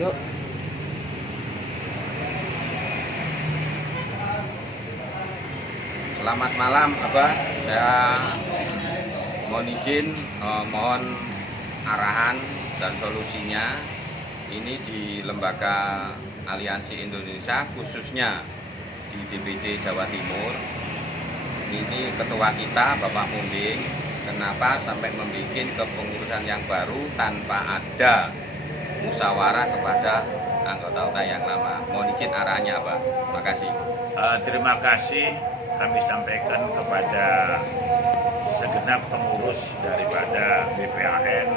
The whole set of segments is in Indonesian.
Yuk. Selamat malam, Abah. Saya mohon izin, mohon arahan dan solusinya. Ini di Lembaga Aliansi Indonesia, khususnya di DPD Jawa Timur. Ini ketua kita, Bapak Munding, kenapa sampai membuat kepengurusan yang baru tanpa ada musyawarah kepada anggota yang lama. Mohon izin arahannya, Abah. Terima kasih. Terima kasih kami sampaikan kepada segenap pengurus daripada BPAN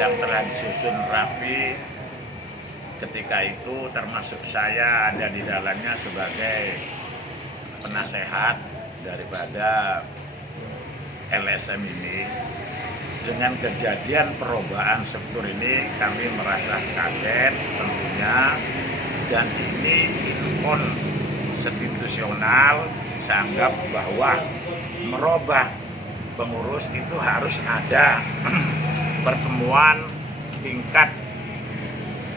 yang telah disusun rapi. Ketika itu termasuk saya ada di dalamnya sebagai penasehat daripada LSM ini. Dengan kejadian perubahan struktur ini kami merasa kaget tentunya, dan ini konstitusional. Saya anggap bahwa merubah pengurus itu harus ada pertemuan tingkat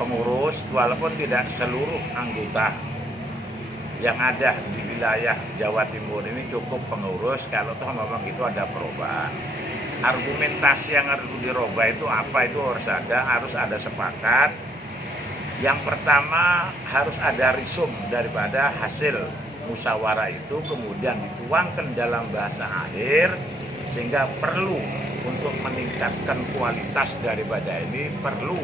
pengurus, walaupun tidak seluruh anggota yang ada di wilayah Jawa Timur ini cukup pengurus. Kalau toh memang itu ada perubahan, argumentasi yang harus dirubah itu apa, itu harus ada sepakat. Yang pertama, harus ada risum daripada hasil musyawarah itu, kemudian dituangkan dalam bahasa akhir, sehingga perlu untuk meningkatkan kualitas daripada ini, perlu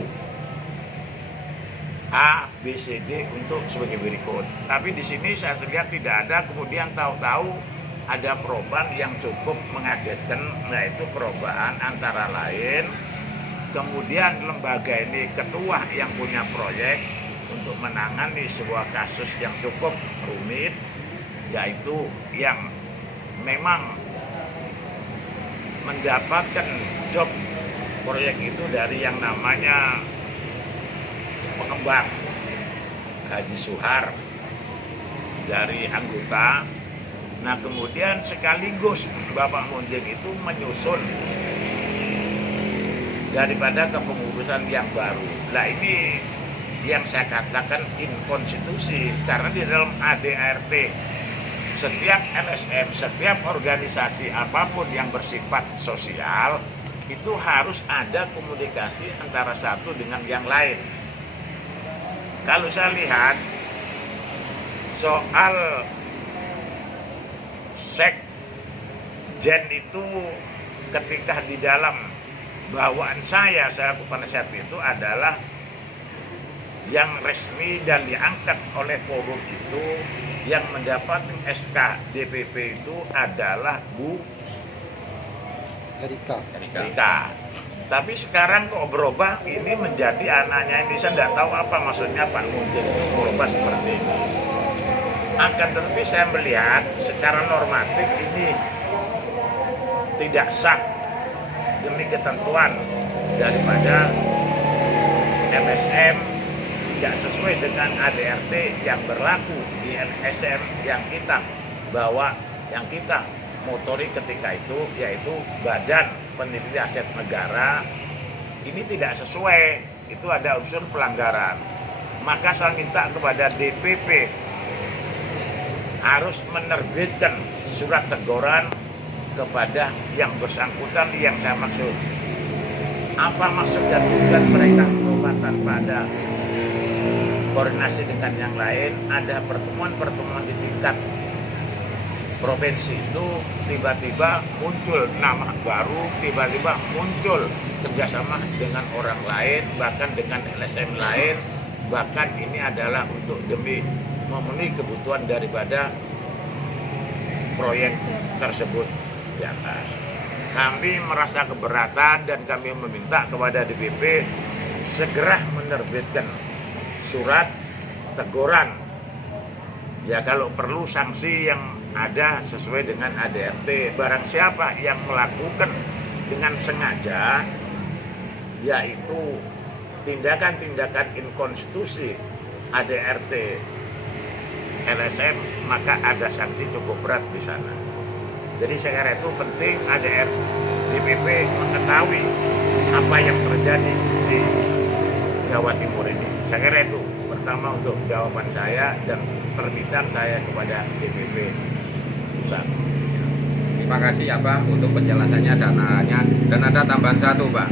A, B, C, D untuk sebagai berikut. Tapi di sini saya lihat tidak ada, kemudian tahu-tahu ada perubahan yang cukup mengagetkan, yaitu perubahan antara lain. Kemudian lembaga ini ketua yang punya proyek untuk menangani sebuah kasus yang cukup rumit, yaitu yang memang mendapatkan job proyek itu dari yang namanya pengembang Haji Suhar dari anggota. Nah, kemudian sekaligus Bapak Munding itu menyusun daripada kepengurusan yang baru. Nah, ini yang saya katakan inkonstitusi, karena di dalam ADART setiap LSM, setiap organisasi apapun yang bersifat sosial itu harus ada komunikasi antara satu dengan yang lain. Kalau saya lihat soal sekjen itu, ketika di dalam bawaan saya selaku penasehat itu adalah yang resmi dan diangkat oleh forum itu, yang mendapat SK DPP itu adalah Bu Erika. Tapi sekarang kok berubah, ini menjadi anaknya ini. Saya tidak tahu apa maksudnya Pak Munding itu berubah seperti ini. Akan tetapi saya melihat secara normatif ini tidak sah demi ketentuan daripada MSM, tidak sesuai dengan ADART yang berlaku di LSM yang kita bawa, yang kita motori ketika itu, yaitu Badan Penelitian Aset Negara. Ini tidak sesuai, itu ada unsur pelanggaran. Maka saya minta kepada DPP harus menerbitkan surat teguran kepada yang bersangkutan. Yang saya maksud, apa maksud dan tujuan mereka tanpa ada koordinasi dengan yang lain. Ada pertemuan-pertemuan di tingkat provinsi itu, tiba-tiba muncul nama baru, tiba-tiba muncul kerjasama dengan orang lain, bahkan dengan LSM lain, bahkan ini adalah untuk demi memenuhi kebutuhan daripada proyek tersebut di atas. Kami merasa keberatan dan kami meminta kepada DPP segera menerbitkan surat teguran. Ya, kalau perlu sanksi yang ada sesuai dengan ADART. Barang siapa yang melakukan dengan sengaja, yaitu tindakan-tindakan inkonstitusi ADART LSM, maka ada sanksi cukup berat di sana. Jadi saya kira itu penting ADART DPP mengetahui apa yang terjadi di Jawa Timur ini. Saya kira itu pertama untuk jawaban saya dan permintaan saya kepada DPP pusat. Terima kasih ya Pak untuk penjelasannya dananya. Dan ada tambahan satu Pak,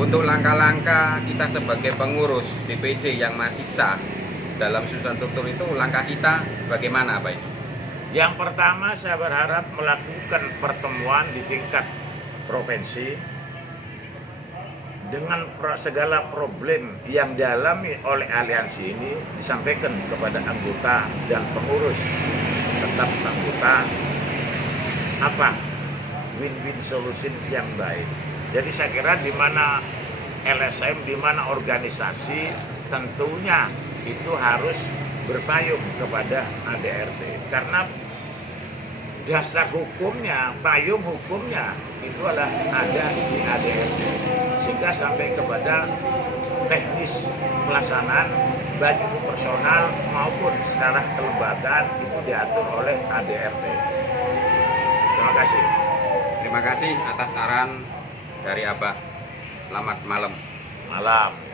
untuk langkah-langkah kita sebagai pengurus DPD yang masih sah dalam susunan struktur itu, langkah kita bagaimana Pak ini? Yang pertama saya berharap melakukan pertemuan di tingkat provinsi dengan segala problem yang dialami oleh aliansi ini disampaikan kepada anggota dan pengurus tetap anggota apa win-win solution yang baik. Jadi saya kira di mana LSM, di mana organisasi tentunya itu harus berpayung kepada ADRT karena dasar hukumnya, payung hukumnya itu adalah ada di ADRT sehingga sampai kepada teknis pelaksanaan baik personal maupun secara kelembagaan itu diatur oleh ADRT. Terima kasih. Terima kasih atas saran dari Abah. Selamat malam. Malam.